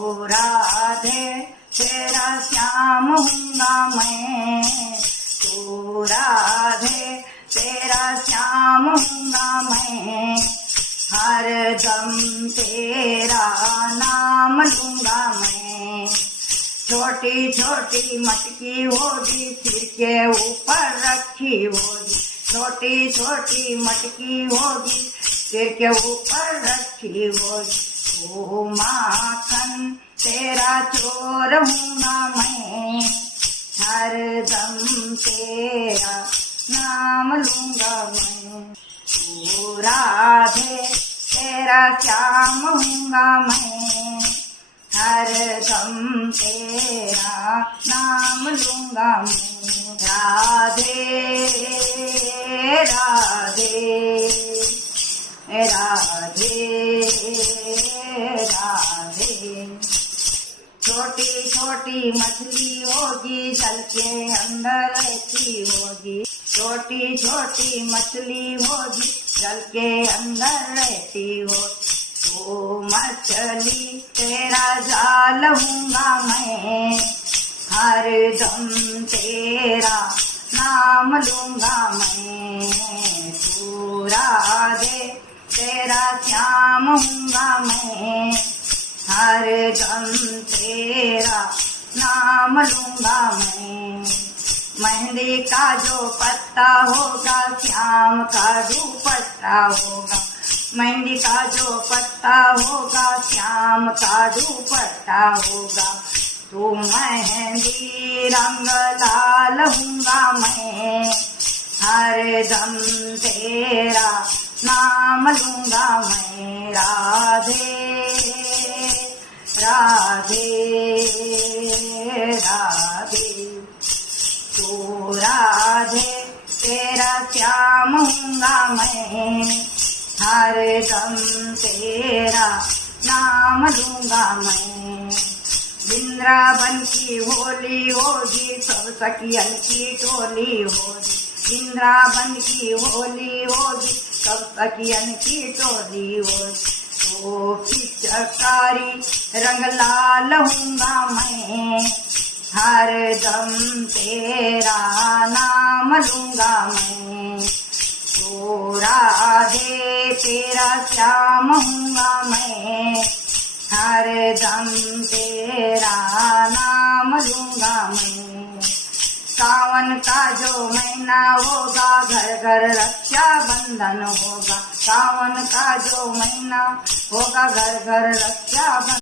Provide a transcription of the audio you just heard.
तो राधे तेरा श्याम हूँगा मैं, तो राधे तेरा श्याम हूँगा मैं, हर दम तेरा नाम लूँगा मैं। छोटी छोटी मटकी होगी सिर के ऊपर रखी होगी, छोटी छोटी मटकी होगी सिर के ऊपर रखी होगी, ओ माखन तेरा चोर हूँगा मैं, हर दम तेरा नाम लूँगा मैं। ओ राधे तेरा श्याम हूँगा मैं, हर दम तेरा नाम लूँगा मैं। राधे राधे राधे राधे। छोटी छोटी मछली होगी जल के अंदर रहती होगी, छोटी छोटी मछली होगी जल के अंदर रहती हो, तो मछली तेरा जाल हूँगा मैं, हर दम तेरा नाम लूँगा मैं। तू राधे तेरा श्याम हूँगा मैं, हर दम तेरा नाम लूँगा मैं। मेहंदी का जो पत्ता होगा श्याम का दुपट्टा होगा, मेहंदी का जो पत्ता होगा श्याम का दुपट्टा होगा, तू मेहंदी रंग लाल हूँगा मैं, हर दम तेरा नाम लूँगा मैं। राधे राधे राधे। तो राधे तेरा श्याम हूँगा मैं, हर दम तेरा नाम लूँगा मैं। वृंदावन की होली होगी सब सखियन की टोली होगी, वृंदावन की होली होगी सब सखियन की टोली होगी, तो पिचकारी रंग लाल हूँगा मैं, हर दम तेरा नाम लूँगा मैं। तो राधे तेरा श्याम हूँगा मैं, हर दम तेरा नाम लूँगा मैं। सावन का जो महीना होगा घर घर रक्षा बंधन होगा, सावन का जो महीना होगा घर घर रक्षा बंधन।